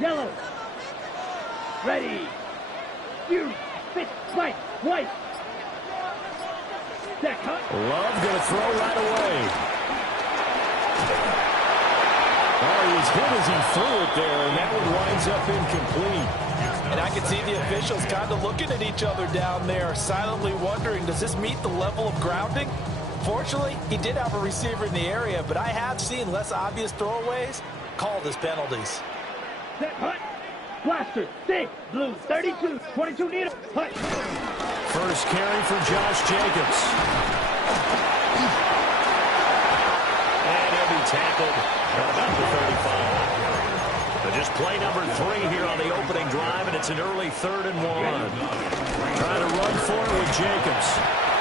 Yellow. Ready. You. Fit. Right. White. That cut. Love going to throw right away. Oh, he was hit as he threw it there, and that one winds up incomplete. And I can see the officials kind of looking at each other down there, silently wondering, does this meet the level of grounding? Fortunately, he did have a receiver in the area, but I have seen less obvious throwaways called as penalties. Set, hut. Blaster, stay. Blue, 32, 22 needle, hut. First carry for Josh Jacobs. And he'll be tackled at about the 35. So just play number 3 here on the opening drive, and it's an early 3rd and 1. Trying to run for it with Jacobs.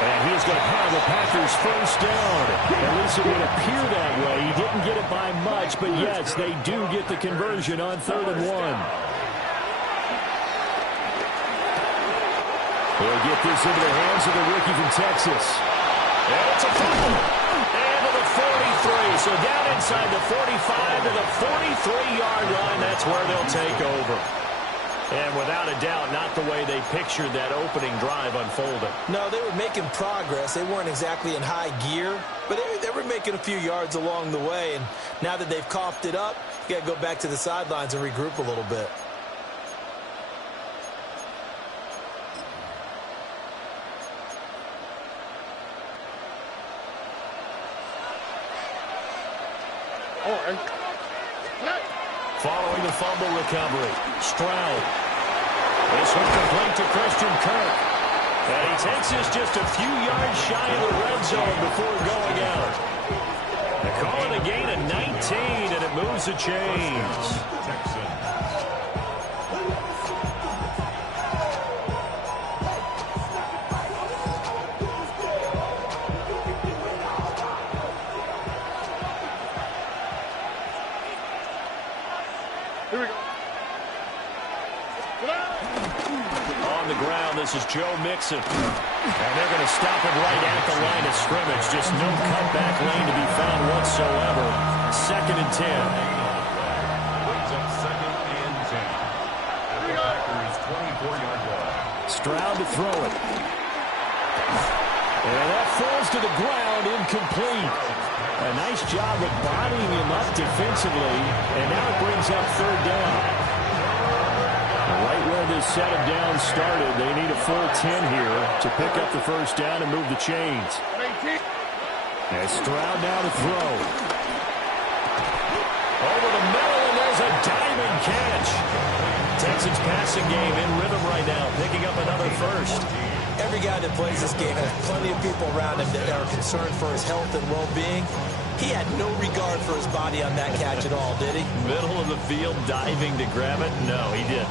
And he's going to have the Packers first down. At least it would appear that way. He didn't get it by much, but yes, they do get the conversion on 3rd and 1. He'll get this into the hands of the rookie from Texas. And it's a fumble. And to the 43. So down inside the 45 to the 43-yard line. That's where they'll take over. And without a doubt, not the way they pictured that opening drive unfolding. No, they were making progress. They weren't exactly in high gear, but they were making a few yards along the way. And now that they've coughed it up, you got to go back to the sidelines and regroup a little bit. Following the fumble recovery, Stroud. This one complete to Christian Kirk. And he takes this just a few yards shy of the red zone before going out. They call it a gain of 19, and it moves the chains. On the ground, this is Joe Mixon. And they're going to stop it right at the line of scrimmage. Just no cutback lane to be found whatsoever. 2nd and 10. Stroud to throw it. And that falls to the ground, incomplete. A nice job of bodying him up defensively. And now it brings up 3rd down. Right where this set of downs started, they need a full 10 here to pick up the first down and move the chains. And Stroud now to throw. Over the middle, and there's a diving catch. Texans passing game in rhythm right now, picking up another first. Every guy that plays this game has plenty of people around him that are concerned for his health and well-being. He had no regard for his body on that catch at all, did he? Middle of the field, diving to grab it? No, he didn't.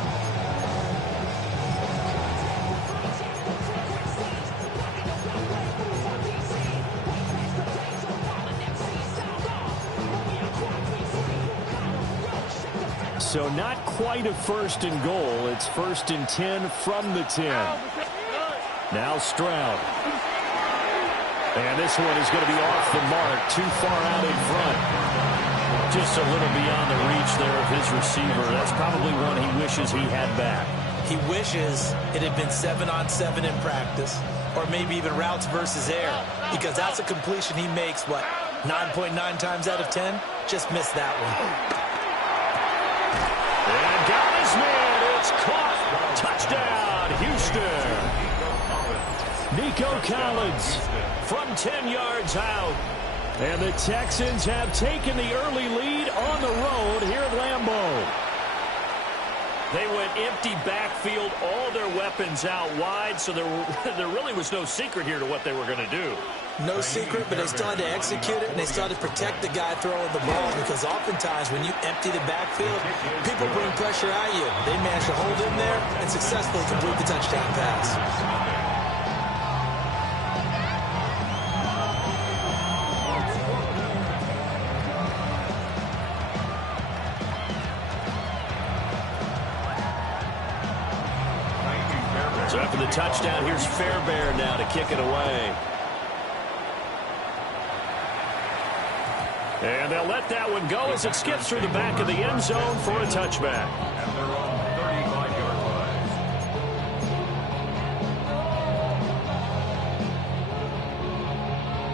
So not quite a 1st and goal. It's 1st and 10 from the 10. Now Stroud. And this one is going to be off the mark. Too far out in front. Just a little beyond the reach there of his receiver. That's probably one he wishes he had back. He wishes it had been 7-on-7 in practice, or maybe even routes versus air, because that's a completion he makes, what, 9.9 times out of 10? Just missed that one. And got his man. It's caught. Touchdown, Houston. Nico Collins from 10 yards out. And the Texans have taken the early lead on the road here at Lambeau. They went empty backfield, all their weapons out wide, so there really was no secret here to what they were going to do. No secret, but they still had to execute it, and they still had to protect the guy throwing the ball, because oftentimes when you empty the backfield, people bring pressure at you. They managed to hold in there and successfully complete the touchdown pass. So after the touchdown, here's Fairbairn now to kick it away. And they'll let that one go as it skips through the back of the end zone for a touchback. their own 35-yard line.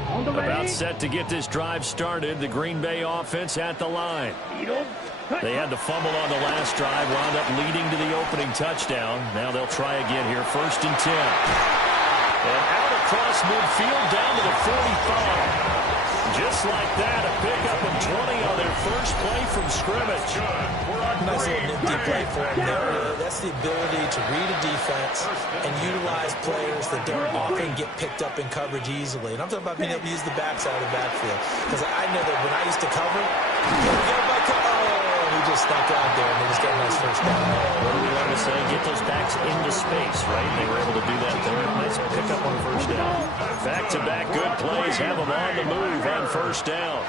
On the About ready. set to get this drive started. The Green Bay offense at the line. Eagles. Cut. They had the fumble on the last drive, wound up leading to the opening touchdown. Now they'll try again here, 1st and 10. And out across midfield down to the 45. Just like that, a pickup of 20 on their first play from scrimmage. Nice little nifty play for him there. That's the ability to read a defense and utilize players that don't often get picked up in coverage easily. And I'm talking about being able to use the backside of the backfield. Because I know that when I used to cover, he just snuck out there and they just got a nice first down. What do we want to say? Get those backs into space, right? They were able to do that there. Nice pickup on 1st down. Back-to-back good plays. Have them on the move on 1st down.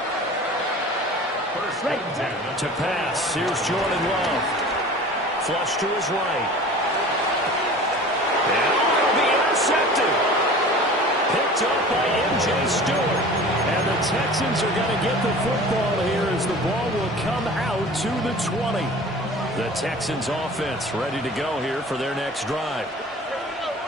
To pass, here's Jordan Love. Flush to his right. And it'll be intercepted. Picked up by M.J. Stewart. And the Texans are going to get the football here as the ball will come out to the 20. The Texans offense ready to go here for their next drive.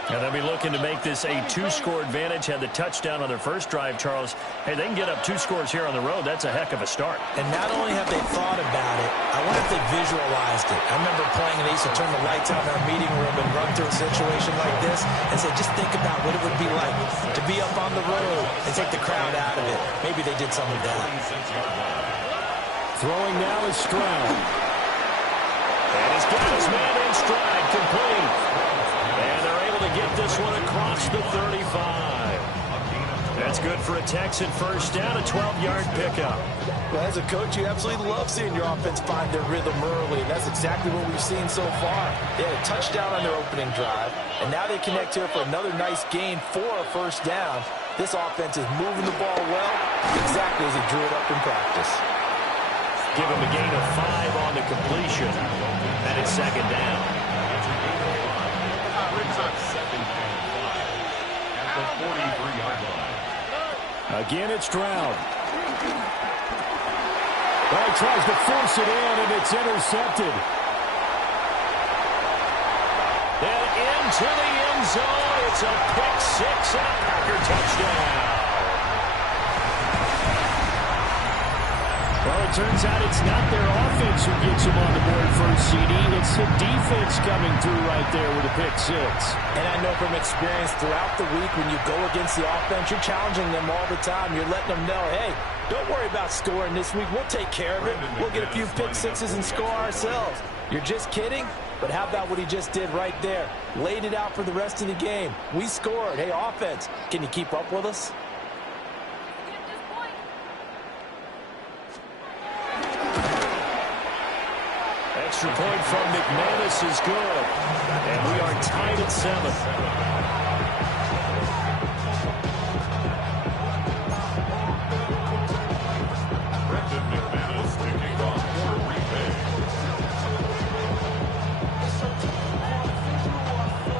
And they'll be looking to make this a 2-score advantage. Had the touchdown on their first drive, Charles. Hey, they can get up 2 scores here on the road. That's a heck of a start. And not only have they thought about it, I wonder if they visualized it. I remember playing and they used to turn the lights on in our meeting room and run through a situation like this and say, just think about what it would be like to be up on the road and take the crowd out of it. Maybe they did some of that. Throwing now is Stroud. And he's got his man in stride, complete. And they're able to get this one across the 35. That's good for a Texan first down, a 12-yard pickup. Well, as a coach, you absolutely love seeing your offense find their rhythm early, and that's exactly what we've seen so far. They had a touchdown on their opening drive, and now they connect here for another nice gain for a first down. This offense is moving the ball well, exactly as he drew it up in practice. Give him a gain of 5 on the completion, and it's 2nd down. Again, it's Stroud. Well, he tries to force it in, and it's intercepted. And into the end zone. It's a pick-6 and a Packer touchdown. Well, it turns out it's not their offense who gets them on the board first, CD. It's the defense coming through right there with a pick-6. And I know from experience throughout the week when you go against the offense, you're challenging them all the time. You're letting them know, hey, don't worry about scoring this week. We'll take care of it. We'll get a few pick-6s and score ourselves. You're just kidding? But how about what he just did right there? Laid it out for the rest of the game. We scored. Hey, offense, can you keep up with us? Extra point from McManus is good. And we are tied at 7. Brendan McManus kicking off for Green Bay.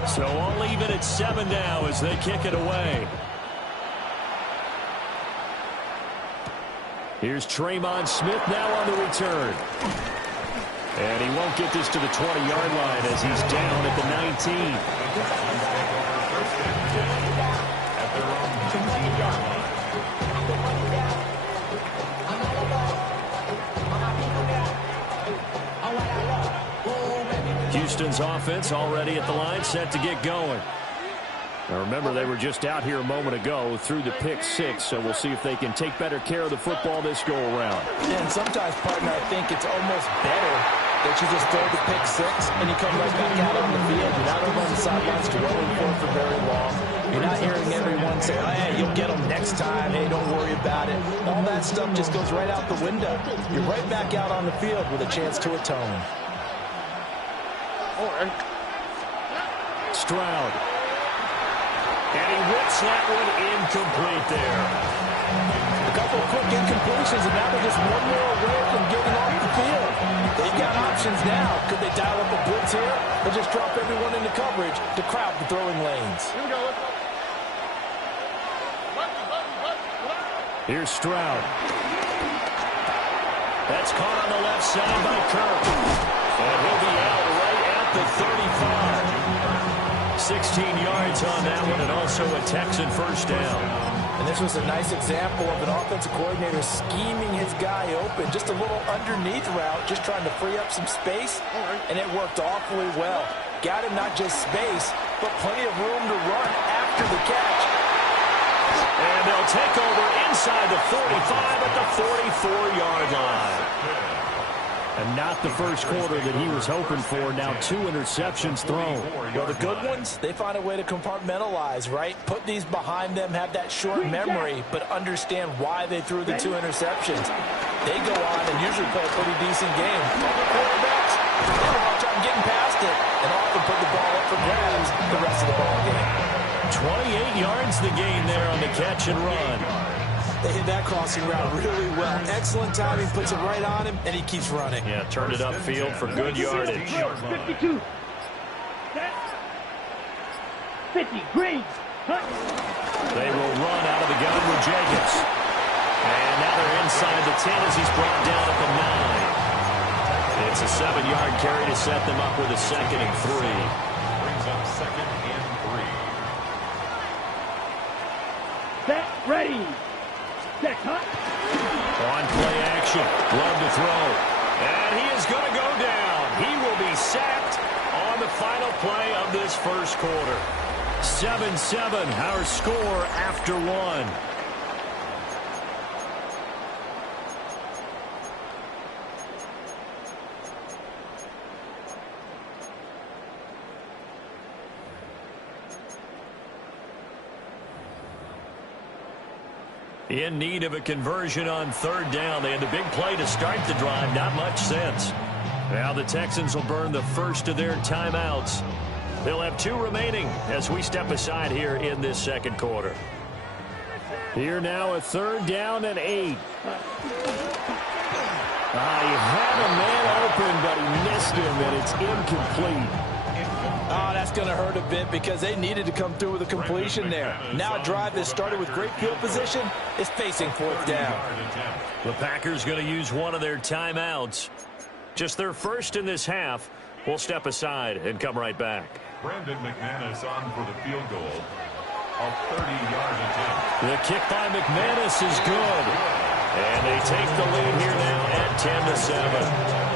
So all even at 7 now as they kick it away. Here's Tremon Smith now on the return. And he won't get this to the 20-yard line as he's down at the 19. Houston's offense already at the line, set to get going. Now remember, they were just out here a moment ago through the pick-6, so we'll see if they can take better care of the football this go-around. Yeah, and sometimes, partner, I think it's almost better that you just throw the pick-6 and you come right back out on the field. You're not over on the sidelines dwelling for very long. You're not hearing everyone say, oh, hey, you'll get them next time. Hey, don't worry about it. All that stuff just goes right out the window. You're right back out on the field with a chance to atone. Stroud. And he whips that one incomplete there. A couple of quick incompletions, and now they're just one more away from getting off the field. They've got options now. Could they dial up a blitz here or just drop everyone into coverage to crowd the throwing lanes? Here's Stroud. That's caught on the left side by Kirk. And he'll be out 16 yards on that one, and also a Texan first down. And this was a nice example of an offensive coordinator scheming his guy open. Just a little underneath route, just trying to free up some space, and it worked awfully well. Got him not just space, but plenty of room to run after the catch. And they'll take over inside the 45 at the 44-yard line. And not the first quarter that he was hoping for. Now 2 interceptions thrown. Well, the good ones, they find a way to compartmentalize, right? Put these behind them, have that short memory, but understand why they threw the 2 interceptions. They go on and usually play a pretty decent game. Other quarterbacks, they have a hard time getting past it and often put the ball up for grabs the rest of the ball game. 28 yards the gain there on the catch and run. They hit that crossing route really well. Excellent timing, puts it right on him, and he keeps running. Yeah, turned it upfield for good yardage. 52. 50. Green. They will run out of the gun with Jacobs. And now they're inside the 10 as he's brought down at the 9. It's a 7-yard carry to set them up with a 2nd and 3. Brings up 2nd and 3. Set. Ready. Set. Hunt. On play action. Love to throw. And he is going to go down. He will be sacked on the final play of this first quarter. 7-7, our score after 1. In need of a conversion on 3rd down. They had the big play to start the drive. Not much sense. Now the Texans will burn the first of their timeouts. They'll have 2 remaining as we step aside here in this second quarter. Here now a 3rd down and 8. He had a man open, but he missed him, and it's incomplete. Oh, that's going to hurt a bit because they needed to come through with a completion there. Now a drive that started with great field position is facing 4th down. The Packers going to use one of their timeouts. Just their first in this half. We'll step aside and come right back. Brandon McManus on for the field goal. A 30-yard attempt. The kick by McManus is good. And they take the lead here now at 10-7.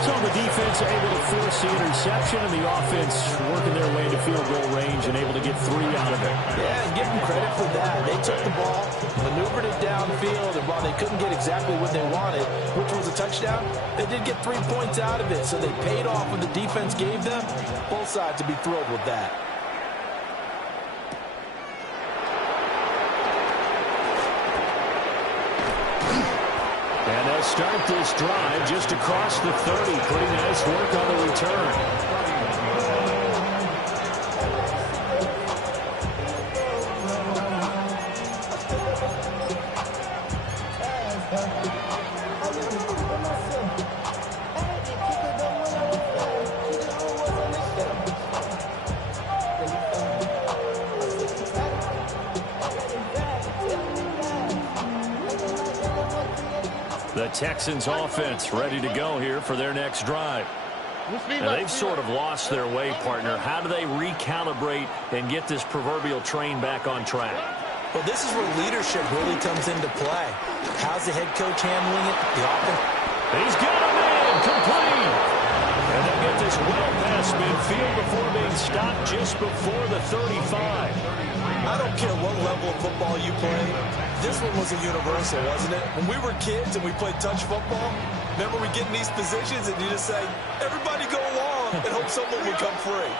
So the defense able to force the interception, and the offense working their way into field goal range and able to get 3 out of it. Yeah, and give them credit for that. They took the ball, maneuvered it downfield, and while they couldn't get exactly what they wanted, which was a touchdown, they did get 3 points out of it. So they paid off what the defense gave them. Both sides would be thrilled with that. And they'll start this drive just across the 30. Pretty nice work on the return. The Texans offense ready to go here for their next drive. Now, they've sort of lost their way, partner. How do they recalibrate and get this proverbial train back on track? Well, this is where leadership really comes into play. How's the head coach handling it? The offense. He's got a man complete. And they'll get this well past midfield before being stopped just before the 35. I don't care what level of football you play. This one was a universal, wasn't it? When we were kids and we played touch football, remember we get in these positions and you just say, everybody go along and hope someone will come free.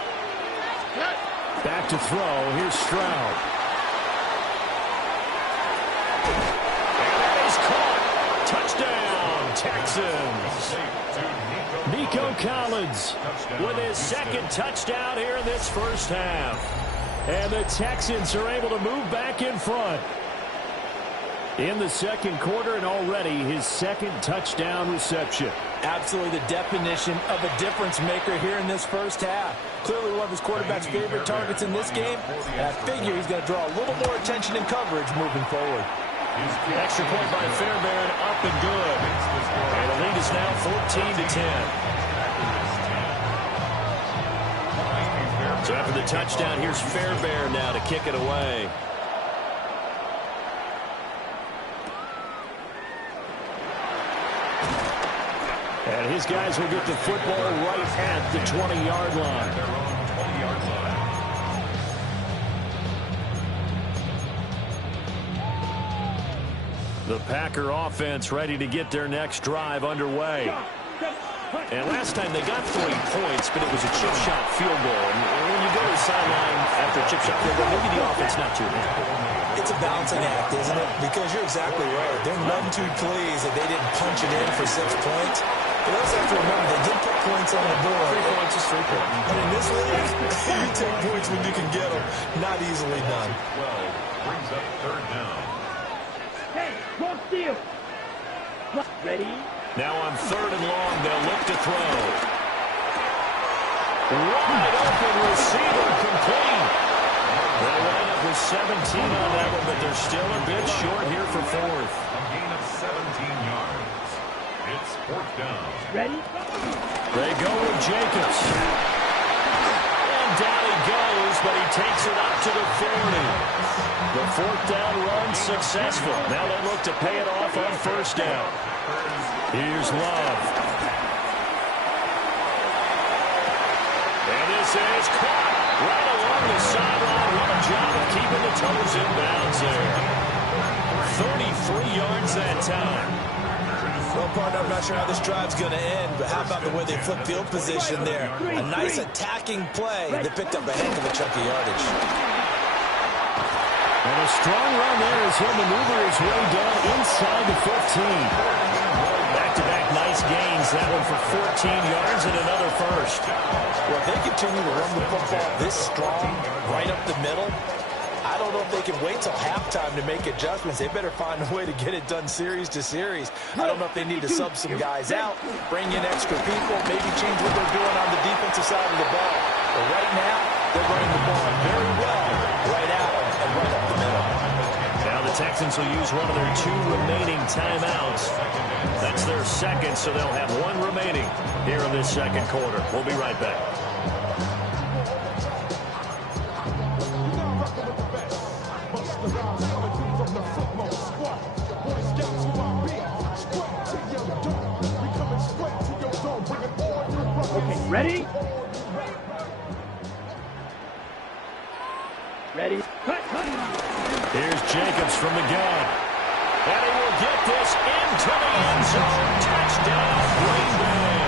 Back to throw. Here's Stroud. And that is caught. Touchdown, Texans. Nico Collins with his second touchdown here in this first half. And the Texans are able to move back in front. In the second quarter, and already his second touchdown reception. Absolutely the definition of a difference maker here in this first half. Clearly one of his quarterback's favorite targets in this game. And I figure he's going to draw a little more attention and coverage moving forward. Extra point by Fairbairn, up and good. And the lead is now 14-10. So after the touchdown, here's Fairbairn now to kick it away. And his guys will get the football right at the 20-yard line. Their own 20-yard line. The Packer offense ready to get their next drive underway. And last time they got 3 points, but it was a chip shot field goal. And when you go to the sideline after a chip shot field goal, maybe the offense not too happy. It's a balancing act, isn't it? Because you're exactly right. They're none too pleased that they didn't punch it in for 6 points. But also have to remember, they did put points on the board. 3 points is 3 points. But in this league, you take points when you can get them. Not easily done. 12 brings up third down. Hey, won't steal. Ready? Now on 3rd and long, they'll look to throw. Wide open receiver, complete. They wind up with 17 on that one, but they're still a bit short here for 4th. A gain of 17 yards. It's 4th down. Ready? They go with Jacobs. And down he goes, but he takes it up to the 40. The 4th down run successful. Now they look to pay it off on 1st down. Here's Love. And this is caught right along the sideline. What a job of keeping the toes in bounds there. 33 yards that time. Well, partner, I'm not sure how this drive's going to end, but how about the way they flip field position there? A nice attacking play. They picked up a heck of a chunk of yardage. And a strong run there as he'll maneuver his way down inside the 15. Back-to-back nice gains. That one for 14 yards and another first. Well, if they continue to run the football this strong, right up the middle, I don't know if they can wait till halftime to make adjustments. They better find a way to get it done series to series. I don't know if they need to sub some guys out, bring in extra people, maybe change what they're doing on the defensive side of the ball. But right now, they're running the ball very well right at them and right up the middle. Now the Texans will use one of their 2 remaining timeouts. That's their second, so they'll have 1 remaining here in this 2nd quarter. We'll be right back. Okay, ready? Ready? Cut, cut. Here's Jacobs from the gun. And he will get this into the end zone. Touchdown, Green Bay.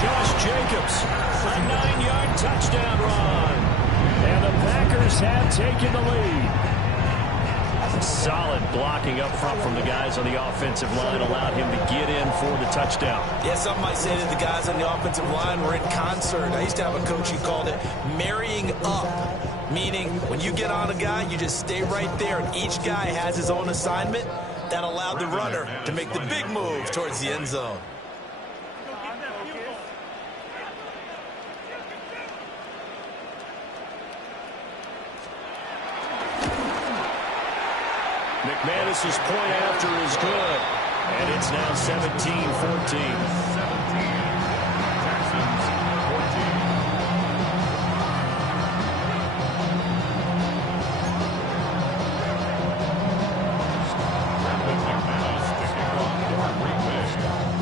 Josh Jacobs, a 9-yard touchdown run. And the Packers have taken the lead. Solid blocking up front from the guys on the offensive line allowed him to get in for the touchdown. Yeah, some might say that the guys on the offensive line were in concert. I used to have a coach who called it marrying up, meaning when you get on a guy, you just stay right there, and each guy has his own assignment. That allowed the runner to make the big move towards the end zone. McManus's point after is good. And it's now 17-14. 17. Texans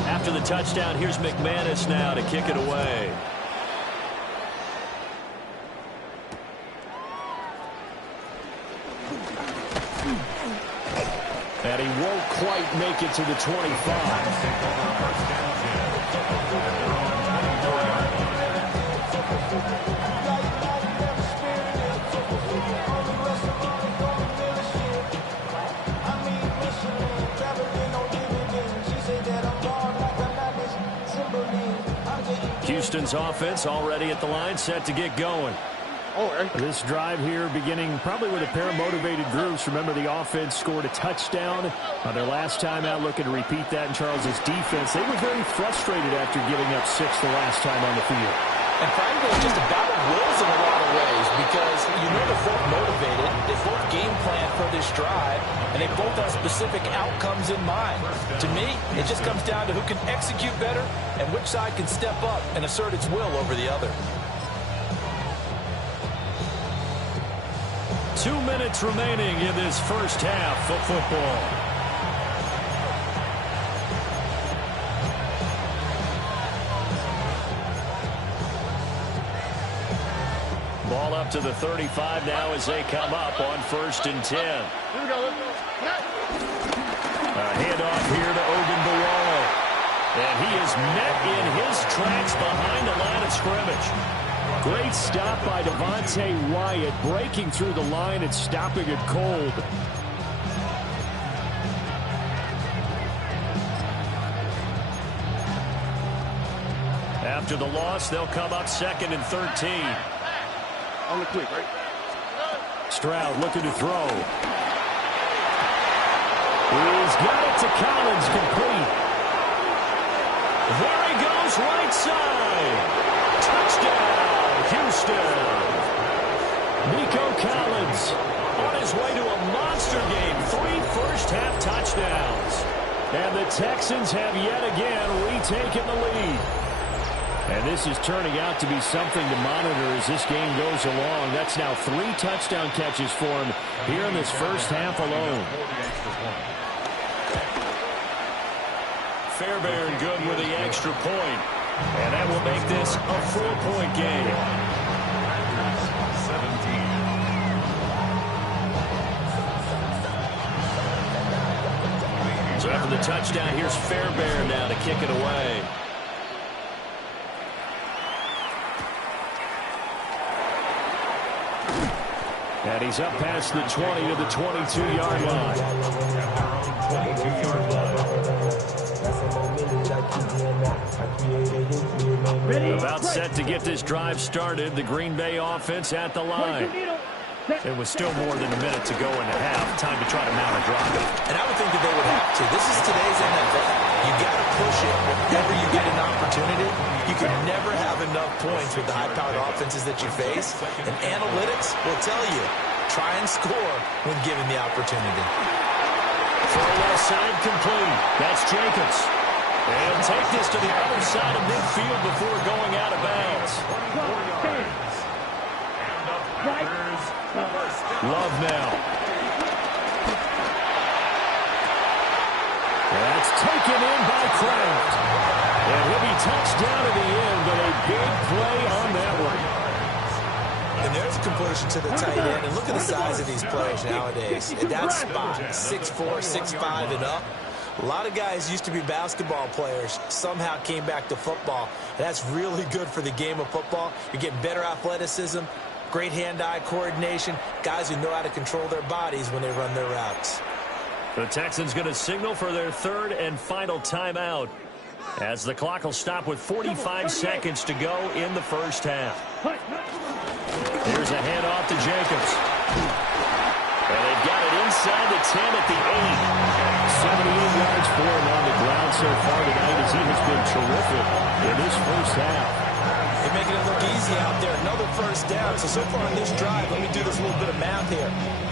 14. After the touchdown, here's McManus now to kick it away. And he won't quite make it to the 25. Houston's offense already at the line, set to get going. This drive here beginning probably with a pair of motivated groups. Remember, the offense scored a touchdown their last time out, looking to repeat that in Charles's defense. They were very frustrated after giving up 6 the last time on the field. And frankly, it's just a battle of wills in a lot of ways because you know they're both motivated. They both game plan for this drive, and they both have specific outcomes in mind. To me, it just comes down to who can execute better and which side can step up and assert its will over the other. 2 minutes remaining in this first half of football. Ball up to the 35 now as they come up on 1st and 10. Here we go. Let's go. A handoff here to Ogunbowale. And he is met in his tracks behind the line of scrimmage. Great stop by Devontae Wyatt, breaking through the line and stopping it cold. After the loss, they'll come up 2nd and 13. On the quick, right? Stroud looking to throw. He's got it to Collins, complete. There he goes, right side. Touchdown, Houston. Nico Collins on his way to a monster game. 3 first-half touchdowns. And the Texans have yet again retaken the lead. And this is turning out to be something to monitor as this game goes along. That's now 3 touchdown catches for him here in this first half alone. Fairbairn good with the extra point. And that will make this a 4-point game. 17. So after the touchdown, here's Fairbairn now to kick it away. And he's up past the 20 to the 22-yard line. About set to get this drive started. The Green Bay offense at the line. It was still more than a minute to go in the half. Time to try to mount a drive. And I would think that they would have to. This is today's NFL. You got to push it whenever you get an opportunity. You can never have enough points with the high-powered offenses that you face. And analytics will tell you, try and score when given the opportunity. Throw left side complete. That's Jacobs. And take this to the other side of midfield before going out of bounds. Love now. That's taken in by Kraft. And he'll be touched down at the end, but a big play on that one. And there's a completion to the tight end. And look at the size of these players nowadays. At that spot, 6'4", 6'5", and up. A lot of guys used to be basketball players, somehow came back to football. And that's really good for the game of football. You're getting better athleticism, great hand-eye coordination, guys who know how to control their bodies when they run their routes. The Texans going to signal for their 3rd and final timeout as the clock will stop with 45 seconds to go in the first half. Here's a handoff to Jacobs. And they've got it inside the 10 at the 8. 78 yards for him on the ground so far tonight as he has been terrific in this first half. They're making it look easy out there. Another first down. So far on this drive, let me do this little bit of math here.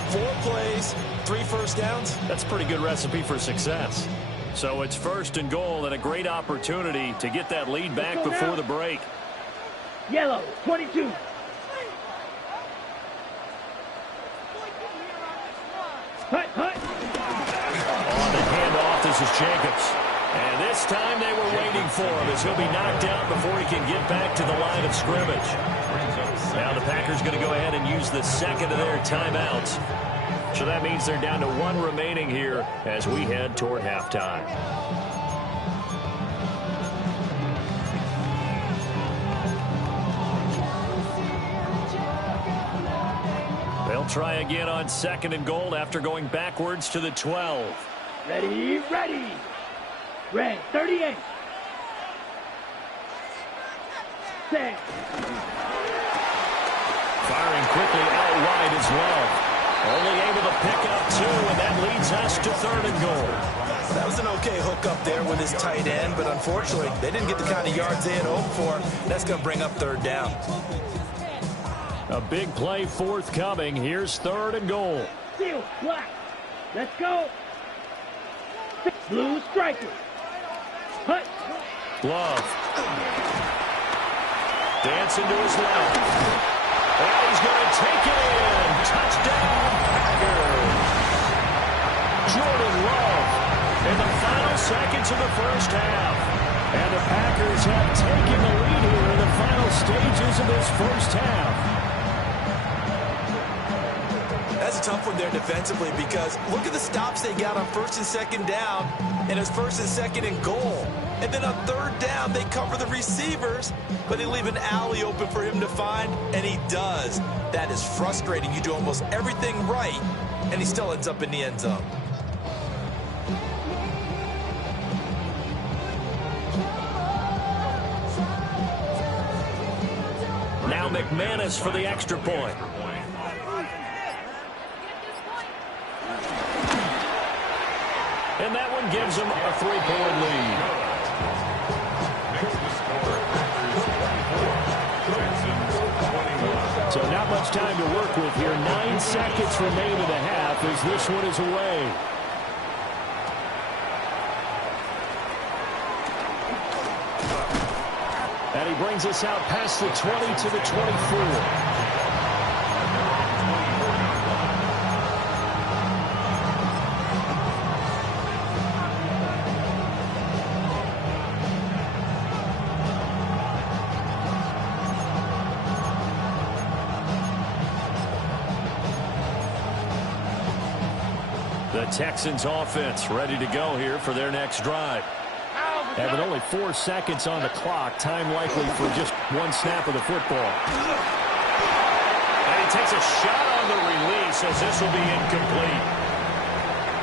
4 plays, 3 first downs. That's a pretty good recipe for success. So it's 1st and goal and a great opportunity to get that lead back before the break. Yellow, 22. Hut. On the handoff, this is Jacobs. And this time they were waiting for him as he'll be knocked out before he can get back to the line of scrimmage. Now the Packers going to go ahead and use the 2nd of their timeouts. So that means they're down to 1 remaining here as we head toward halftime. They'll try again on 2nd and goal after going backwards to the 12. Ready. Red, 38. Set. Firing quickly out wide as well. Only able to pick up 2, and that leads us to 3rd and goal. That was an okay hook up there with his tight end, but unfortunately, they didn't get the kind of yards they had hoped for. That's going to bring up 3rd down. A big play forthcoming. Here's 3rd and goal. Seal, black. Let's go. Blue striker. Hut. Love. Dancing to his left. And he's going to take it in. Touchdown, Packers. Jordan Love in the final seconds of the first half. And the Packers have taken the lead here in the final stages of this first half. That's a tough one there defensively because look at the stops they got on first and second down, and it's first and second and goal. And then on third down, they cover the receivers, but they leave an alley open for him to find, and he does. That is frustrating. You do almost everything right, and he still ends up in the end zone. Now McManus for the extra point. And that one gives them a 3-point lead. So not much time to work with here. 9 seconds remain in the half as this one is away. And he brings us out past the 20 to the 24. The Texans offense ready to go here for their next drive. And with only 4 seconds on the clock, time likely for just one snap of the football. And he takes a shot on the release as this will be incomplete.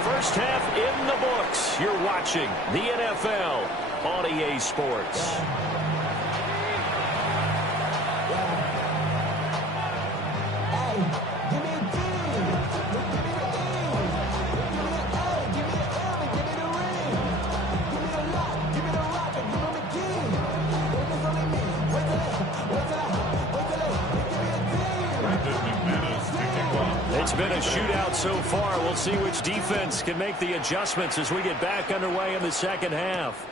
First half in the books. You're watching the NFL on EA Sports. It's been a shootout so far. We'll see which defense can make the adjustments as we get back underway in the second half.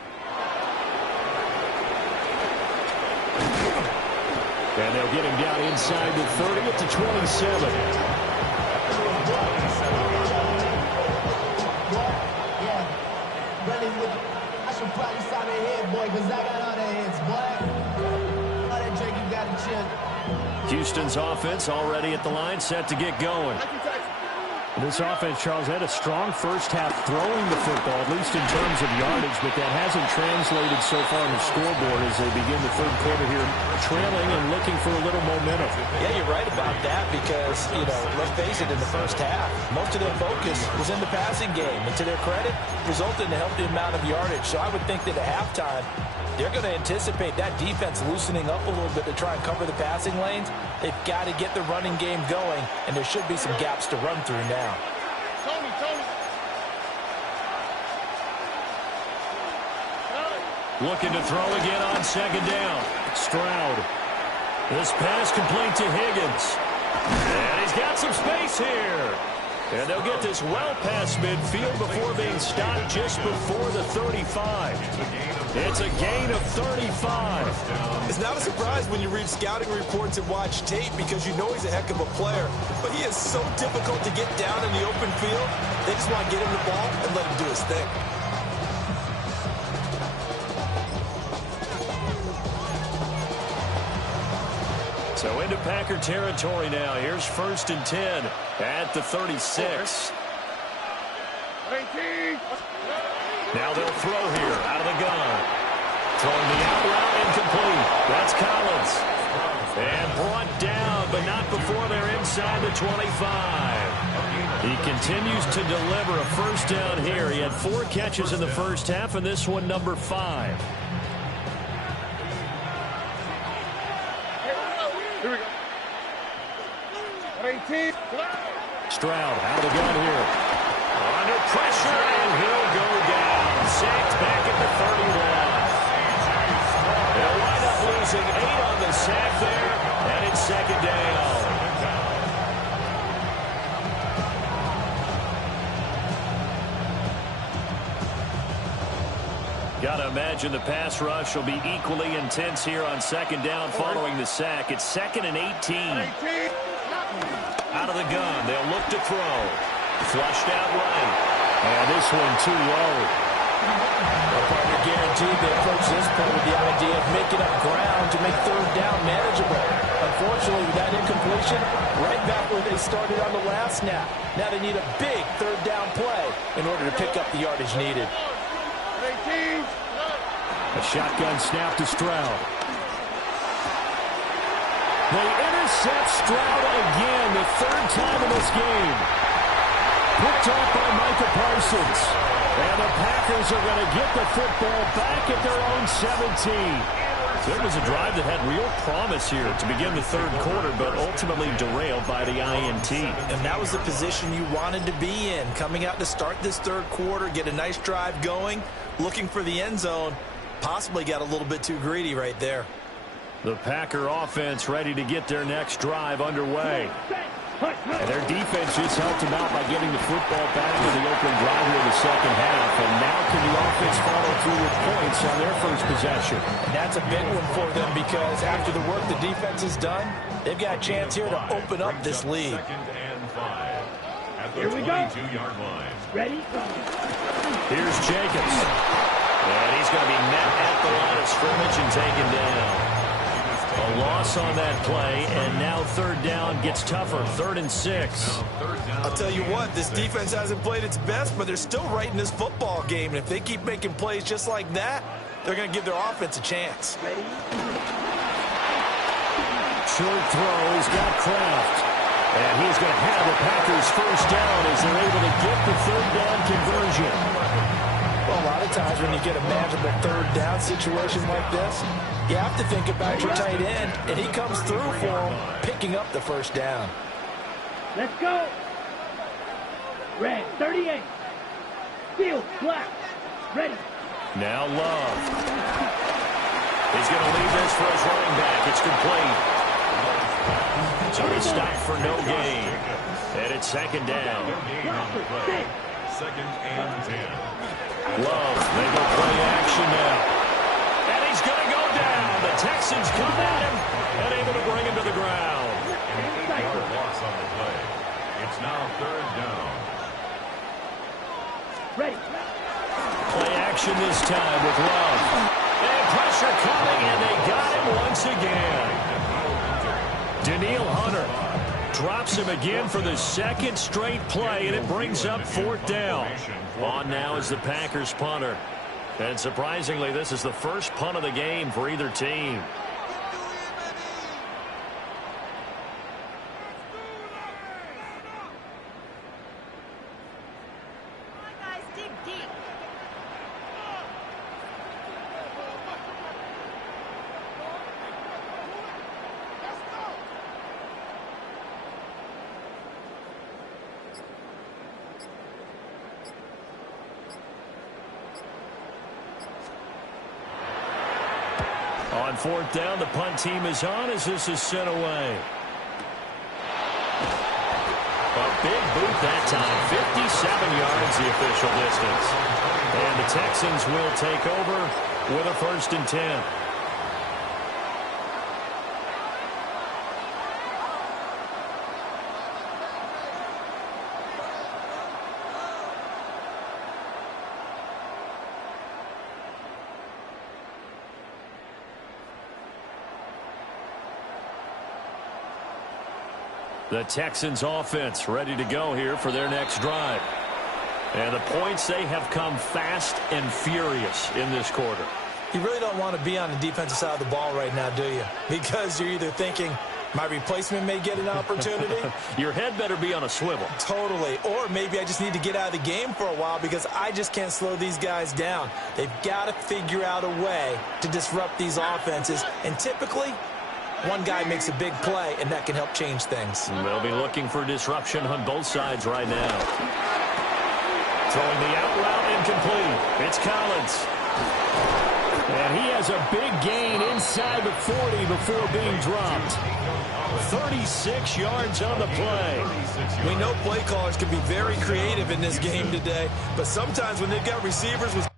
And they'll get him down inside the 30 at the 27. I should probably sign a head, boy, because I got all the heads, boy. All that drink you got to chill. Houston's offense already at the line, set to get going. This offense, Charles, had a strong first half throwing the football, at least in terms of yardage, but that hasn't translated so far on the scoreboard as they begin the third quarter here, trailing and looking for a little momentum. Yeah, you're right about that because, let's face it, in the first half, most of their focus was in the passing game. And to their credit, resulted in a healthy amount of yardage. So I would think that at halftime, they're going to anticipate that defense loosening up a little bit to try and cover the passing lanes. They've got to get the running game going, and there should be some gaps to run through now. Tony. Looking to throw again on second down. Stroud. This pass complete to Higgins. And he's got some space here. And they'll get this well past midfield before being stopped just before the 35. It's a gain of 35. It's not a surprise when you read scouting reports and watch tape because you know he's a heck of a player. But he is so difficult to get down in the open field. They just want to get him the ball and let him do his thing. So into Packer territory now. Here's 1st and 10 at the 36. Now they'll throw here out of the gun. Throwing the out route incomplete. That's Collins. And brought down, but not before they're inside the 25. He continues to deliver a first down here. He had 4 catches in the first half, and this one number 5. Stroud out of the gun here. Under pressure, and he'll go down. Sacked back at the 31. They'll wind up losing 8 on the sack there, and it's second down. Got a imagine the pass rush will be equally intense here on second down following the sack. It's 2nd and 18. Out of the gun, they'll look to throw. Flushed out right. And this one too low. Well, partner, guaranteed they approach this point with the idea of making up ground to make third down manageable. Unfortunately, with that incompletion, right back where they started on the last snap. Now they need a big third down play in order to pick up the yardage needed. A shotgun snap to Stroud. They intercept Stroud again, the 3rd time in this game. Picked off by Micah Parsons. And the Packers are going to get the football back at their own 17. It was a drive that had real promise here to begin the 3rd quarter, but ultimately derailed by the INT. And that was the position you wanted to be in. Coming out to start this 3rd quarter, get a nice drive going, looking for the end zone. Possibly got a little bit too greedy right there. The Packer offense ready to get their next drive underway. And their defense just helped them out by getting the football back in the opening drive here in the 2nd half. And now can the offense follow through with points on their first possession? And that's a big one for them because after the work the defense has done, they've got a chance here to open up this lead. 2nd and 5 at the Here we go. 22-yard line. Ready? Here's Jacobs. And he's going to be met at the line of scrimmage and taken down. A loss on that play, and now 3rd down gets tougher. 3rd and 6. I'll tell you what, this defense hasn't played its best, but they're still right in this football game. And if they keep making plays just like that, they're going to give their offense a chance. Short throw, he's got Kraft. And he's going to have the Packers first down as they're able to get the 3rd down conversion. Well, a lot of times when you get a manageable 3rd down situation like this, you have to think about your tight end, and he comes through for him, picking up the first down. Let's go. Red, 38. Field, black. Ready. Now Love. He's going to leave this for his running back. It's complete. So he stopped for no gain. And it's 2nd down. 2nd and 10. Love, they go play action now. And he's going to go down. The Texans come at him and able to bring him to the ground. An 8-yard loss on the play. It's now 3rd down. Ready. Play action this time with Love. And pressure coming, and they got him once again. Danielle Hunter drops him again for the 2nd straight play, and it brings up 4th down. On now is the Packers punter. And surprisingly, this is the first punt of the game for either team. On 4th down, the punt team is on as this is sent away. A big boot that time, 57 yards the official distance. And the Texans will take over with a 1st and 10. The Texans offense ready to go here for their next drive. And the points, they have come fast and furious in this quarter. You really don't want to be on the defensive side of the ball right now, do you? Because you're either thinking, my replacement may get an opportunity. Your head better be on a swivel. Totally. Or maybe I just need to get out of the game for a while because I just can't slow these guys down. They've got to figure out a way to disrupt these offenses. And typically, one guy makes a big play, and that can help change things. They'll be looking for disruption on both sides right now. Throwing the out route incomplete. It's Collins. And he has a big gain inside the 40 before being dropped. 36 yards on the play. We know play callers can be very creative in this game today, but sometimes when they've got receivers with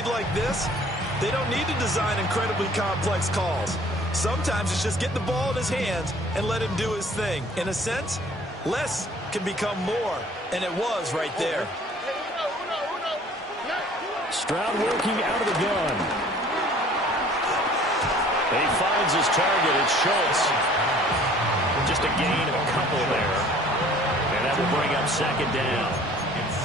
lead like this, they don't need to design incredibly complex calls. Sometimes it's just get the ball in his hands and let him do his thing. In a sense, less can become more, and it was right there. Stroud working out of the gun. He finds his target. It's Schultz. Just a gain of a couple there. And that will bring up second down.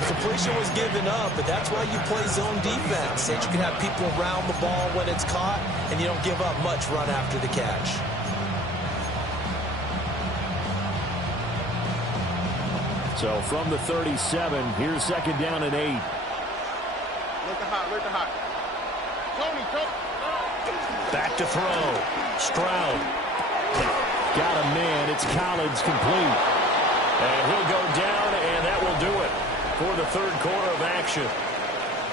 Completion was given up, but that's why you play zone defense, so that you can have people around the ball when it's caught, and you don't give up much run after the catch. So from the 37, here's second down and 8. Back to throw. Stroud. Got a man. It's Collins complete. And he'll go down, and that will do it for the third quarter of action.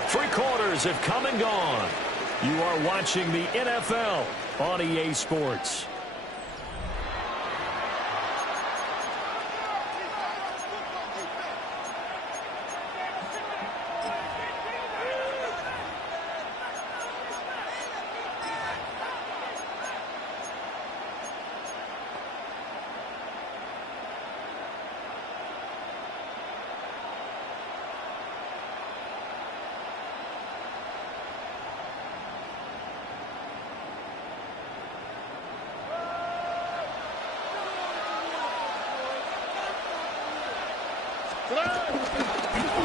3 quarters have come and gone. You are watching the NFL on EA Sports.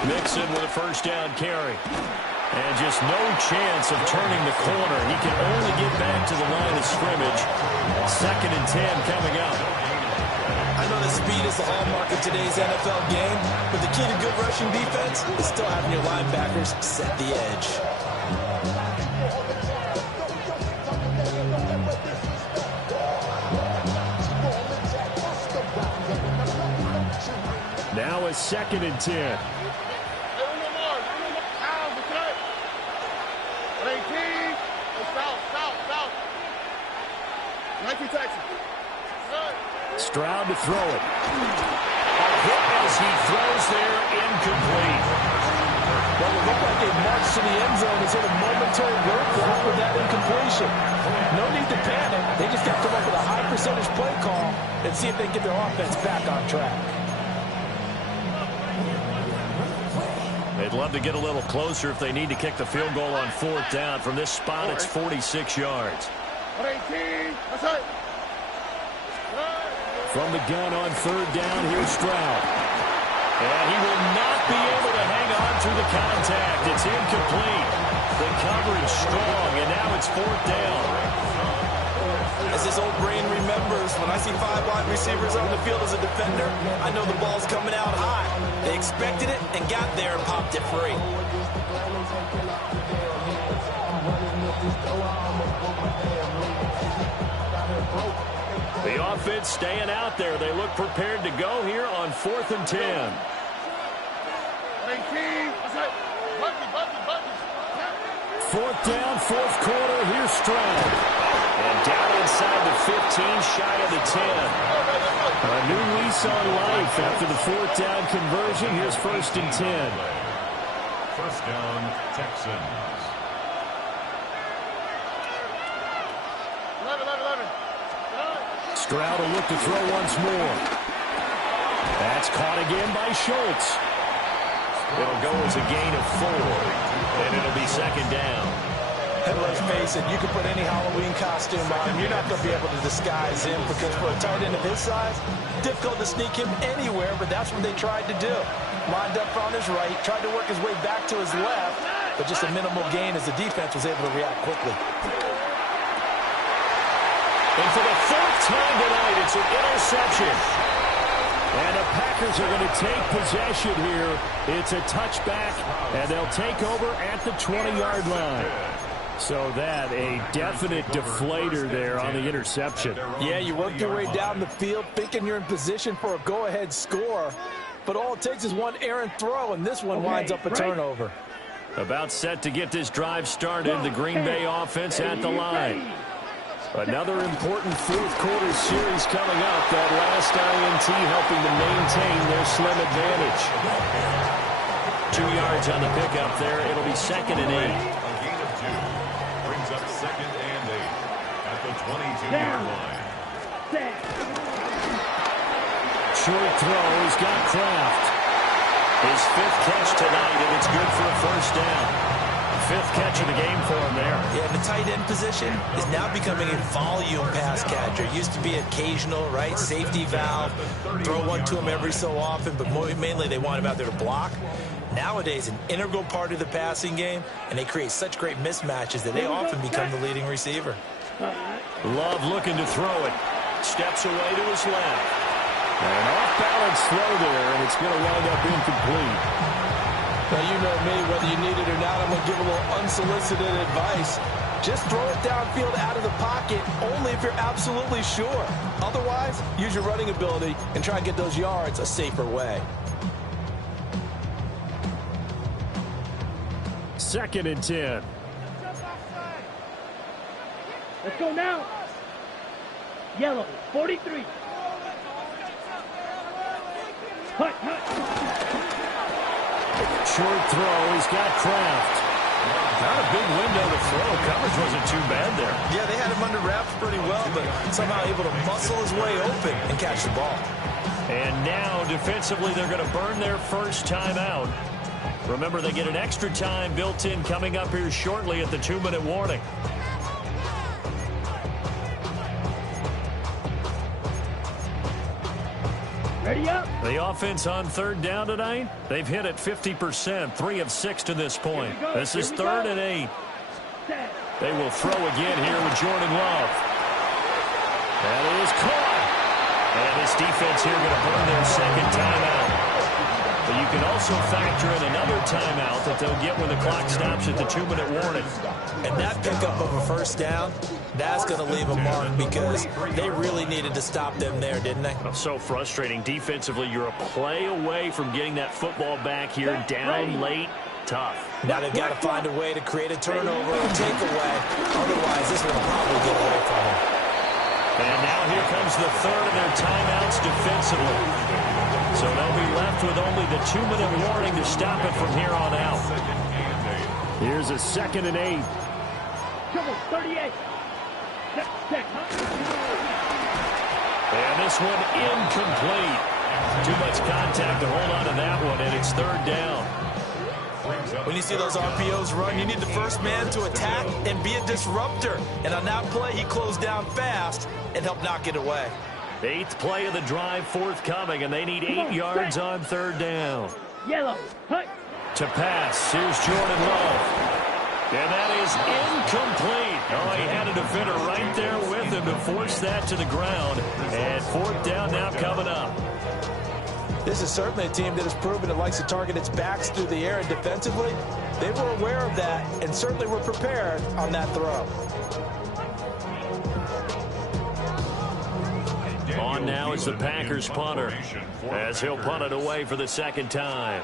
Mixon with a first down carry. And just no chance of turning the corner. He can only get back to the line of scrimmage. 2nd and 10 coming up. I know that speed is the hallmark of today's NFL game, but the key to good rushing defense is still having your linebackers set the edge. Now it's 2nd and 10. Stroud to throw it. A hit as he throws there, incomplete. Well, it looked like they marched to the end zone as hit a momentary roadblock with that incompletion. No need to panic. They just got to come up with a high percentage play call and see if they can get their offense back on track. They'd love to get a little closer if they need to kick the field goal on 4th down. From this spot, it's 46 yards. From the gun on 3rd down, here's Stroud. And he will not be able to hang on through the contact. It's incomplete. The coverage strong, and now it's 4th down. As this old brain remembers, when I see 5 wide receivers on the field as a defender, I know the ball's coming out high. They expected it and got there and popped it free. The offense staying out there. They look prepared to go here on 4th and 10. 4th down, 4th quarter. Here's Stroud. And down inside the 15, shy of the 10. A new lease on life after the 4th down conversion. Here's 1st and 10. First down, Texans. Stroud will look to throw once more. That's caught again by Schultz. It'll go as a gain of 4, and it'll be 2nd down. And let's face it, you can put any Halloween costume on him. You're not going to be able to disguise him because for a tight end of his size, difficult to sneak him anywhere, but that's what they tried to do. Lined up on his right, tried to work his way back to his left, but just a minimal gain as the defense was able to react quickly. And for the 4th time tonight, it's an interception. And the Packers are going to take possession here. It's a touchback, and they'll take over at the 20-yard line. So that, a definite deflator there on the interception. Yeah, you work your way down the field thinking you're in position for a go-ahead score, but all it takes is one errant throw, and this one winds up a turnover. About set to get this drive started, the Green Bay offense at the line. Another important 4th quarter series coming up. That last INT helping to maintain their slim advantage. 2 yards on the pickup there. It'll be 2nd and 8. Brings up 2nd and 8 at the 22-yard line. Short throw. He's got Kraft. His 5th catch tonight, and it's good for a first down. 5th catch of the game for him there. Yeah, the tight end position is now becoming a volume pass catcher. It used to be occasional, right? Safety valve, throw one to him every so often, but mainly they want him out there to block. Nowadays, an integral part of the passing game, and they create such great mismatches that they often become the leading receiver. Love looking to throw it. Steps away to his left. An off-balance throw there, and it's going to wind up incomplete. Now, you know me, whether you need it or not, I'm going to give a little unsolicited advice. Just throw it downfield out of the pocket only if you're absolutely sure. Otherwise, use your running ability and try and get those yards a safer way. 2nd and 10. Let's go now. Yellow, 43. Hut, hut. Short throw. He's got Kraft. Not a big window to throw. Coverage wasn't too bad there. Yeah, they had him under wraps pretty well, but somehow able to muscle his way open and catch the ball. And now, defensively, they're going to burn their first timeout. Remember, they get an extra time built in coming up here shortly at the 2-minute warning. Ready up. The offense on 3rd down tonight, they've hit it 50%, 3 of 6 to this point. This is 3rd and 8. They will throw again here with Jordan Love. That is caught. And this defense here going to burn their 2nd timeout. But you can also factor in another timeout that they'll get when the clock stops at the 2-minute warning. And that pickup of a first down, that's going to leave a mark because they really needed to stop them there, didn't they? So frustrating. Defensively, you're a play away from getting that football back here down late. Tough. Now they've got to find a way to create a turnover or takeaway. Otherwise, this will probably get away from them. And now here comes the 3rd of their timeouts defensively. So they'll be left with only the 2-minute warning to stop it from here on out. Here's a 2nd and 8. Come on, 38. And this one incomplete. Too much contact to hold on to that one, and it's 3rd down. When you see those RPOs run, you need the first man to attack and be a disruptor. And on that play, he closed down fast and helped knock it away. 8th play of the drive forthcoming, and they need 8 yards on 3rd down. Yellow, hut. To pass, here's Jordan Love. And that is incomplete. Oh, he had a defender right there with him to force that to the ground. And 4th down now coming up. This is certainly a team that has proven it likes to target its backs through the air, and defensively, they were aware of that and certainly were prepared on that throw. On now is the Packers punter, as he'll punt it away for the 2nd time.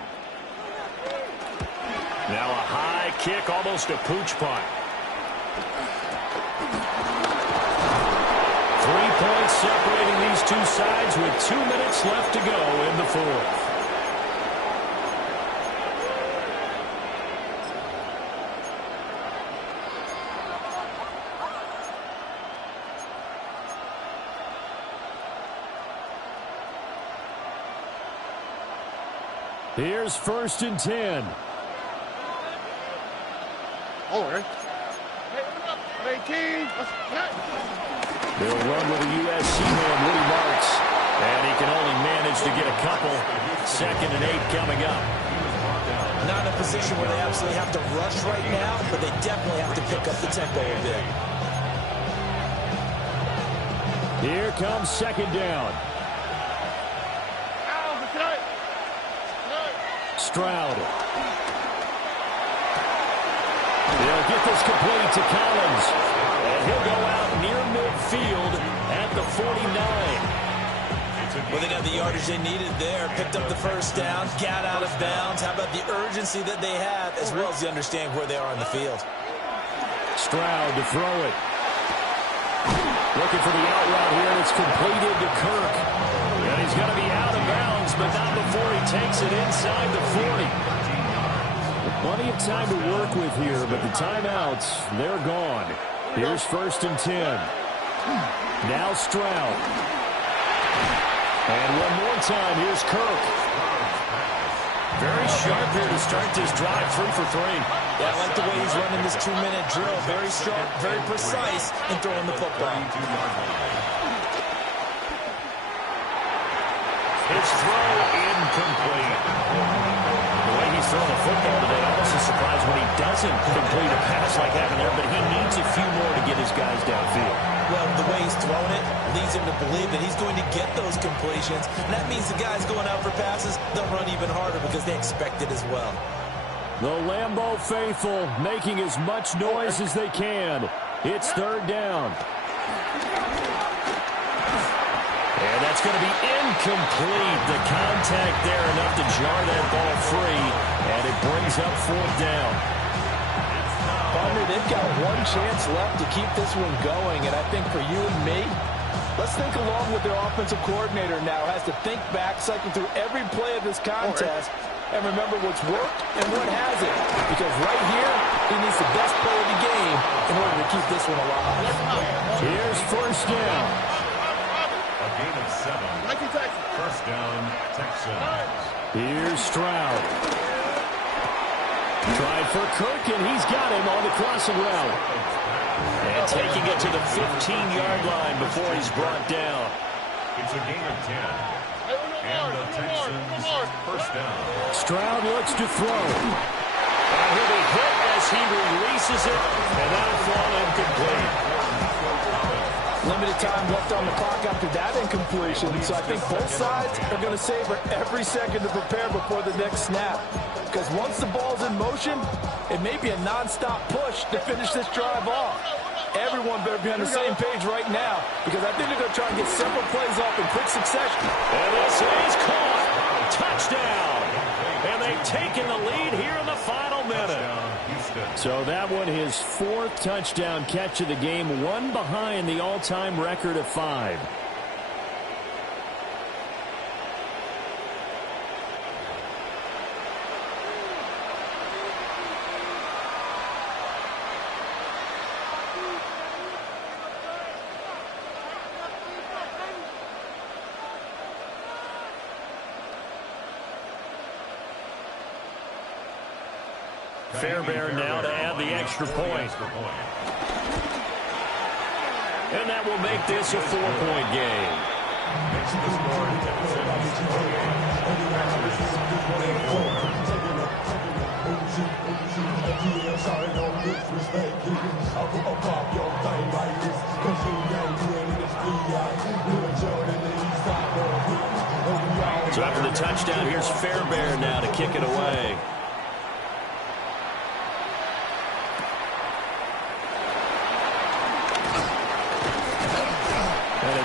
Now a high kick, almost a pooch punt. 3 points separating these two sides with 2 minutes left to go in the 4th. Here's 1st and 10. They'll run with a USC man, Woody Marks. And he can only manage to get a couple. 2nd and 8 coming up. Not in a position where they absolutely have to rush right now, but they definitely have to pick up the tempo a bit. Here comes 2nd down. Stroud. They'll get this complete to Collins. And he'll go out near midfield at the 49. Well, they got the yardage they needed there. Picked up the first down, got out of bounds. How about the urgency that they have, as well as the understanding where they are on the field. Stroud to throw it. Looking for the out route here, and it's completed to Kirk. And he's going to be out of bounds, but not before he takes it inside the 40. Plenty of time to work with here, but the timeouts, they're gone. Here's 1st and 10. Now Stroud. And one more time, here's Kirk. Very sharp here to start this drive, 3 for 3. Yeah, I like the way he's running this 2-minute drill. Very sharp, very precise in throwing the football. His throw incomplete. The way he's throwing the football today, almost a surprise when he doesn't complete a pass like having there, but he needs a few more to get his guys downfield. Well, the way he's throwing it leads him to believe that he's going to get those completions. And that means the guys going out for passes, they'll run even harder because they expect it as well. The Lambeau faithful making as much noise as they can. It's 3rd down. And that's going to be incomplete. The contact there enough to jar that ball free, and it brings up 4th down. Partner, they've got one chance left to keep this one going, and I think for you and me, let's think along with their offensive coordinator now. Has to think back, cycle through every play of this contest, and remember what's worked and what hasn't. Because right here, he needs the best play of the game in order to keep this one alive. Here's 1st down. A gain of 7. 1st down, Texans. Here's Stroud. Tried for Kirk, and he's got him on the crossing route. And taking it to the 15-yard line before he's brought down. It's a gain of 10. And the Texans, 1st down. Stroud looks to throw. And he'll be hit as he releases it, and that'll fall incomplete. Limited time left on the clock after that incompletion, so I think both sides are going to savor every second to prepare before the next snap. Because once the ball's in motion, it may be a non-stop push to finish this drive off. Everyone better be on the same page right now, because I think they're going to try and get several plays off in quick succession. And this is caught. Touchdown. And they've taken the lead here in the final minute. So that one, his 4th touchdown catch of the game, one behind the all-time record of 5. Fairbairn now to add the extra point. And that will make this a 4-point game. So after the touchdown, here's Fairbairn now to kick it away.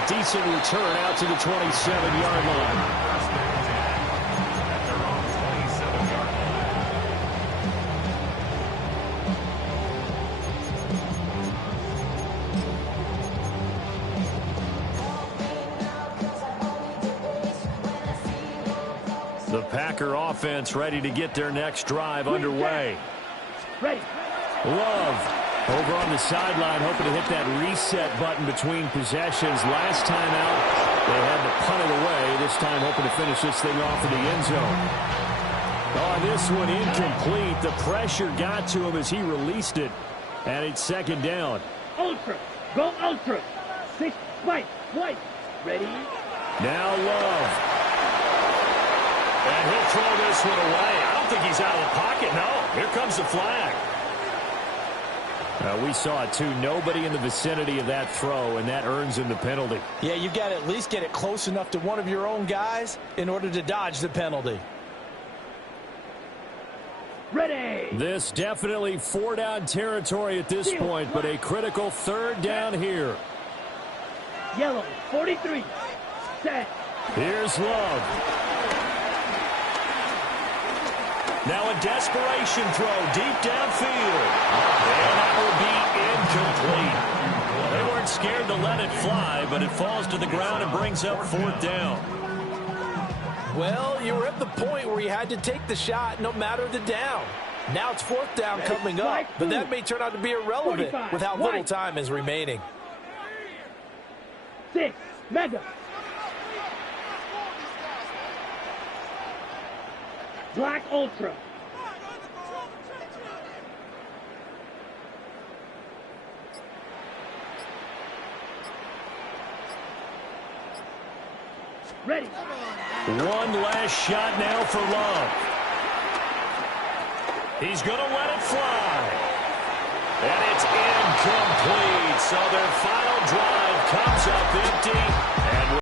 Decent return out to the 27-yard line. The Packer offense ready to get their next drive underway. Ready. Love over on the sideline, hoping to hit that reset button between possessions. Last time out, they had to punt it away. This time, hoping to finish this thing off in the end zone. Oh, this one incomplete. The pressure got to him as he released it. And it's 2nd down. Ultra. Go ultra. 6, white. Ready. Now Love. And he'll throw this one away. I don't think he's out of the pocket, no. Here comes the flag. We saw it, too. Nobody in the vicinity of that throw, and that earns him the penalty. Yeah, you've got to at least get it close enough to one of your own guys in order to dodge the penalty. Ready. This definitely 4-down territory at this point, but a critical 3rd down here. Yellow, 43. Set. Here's Love. Now a desperation throw deep downfield. And that will be incomplete. They weren't scared to let it fly, but it falls to the ground and brings up 4th down. Well, you were at the point where you had to take the shot no matter the down. Now it's fourth down coming up, but that may turn out to be irrelevant with how little time is remaining. 6, Mega. Black Ultra. Ready. One last shot now for Love. He's going to let it fly. And it's incomplete. So their final drive comes up empty.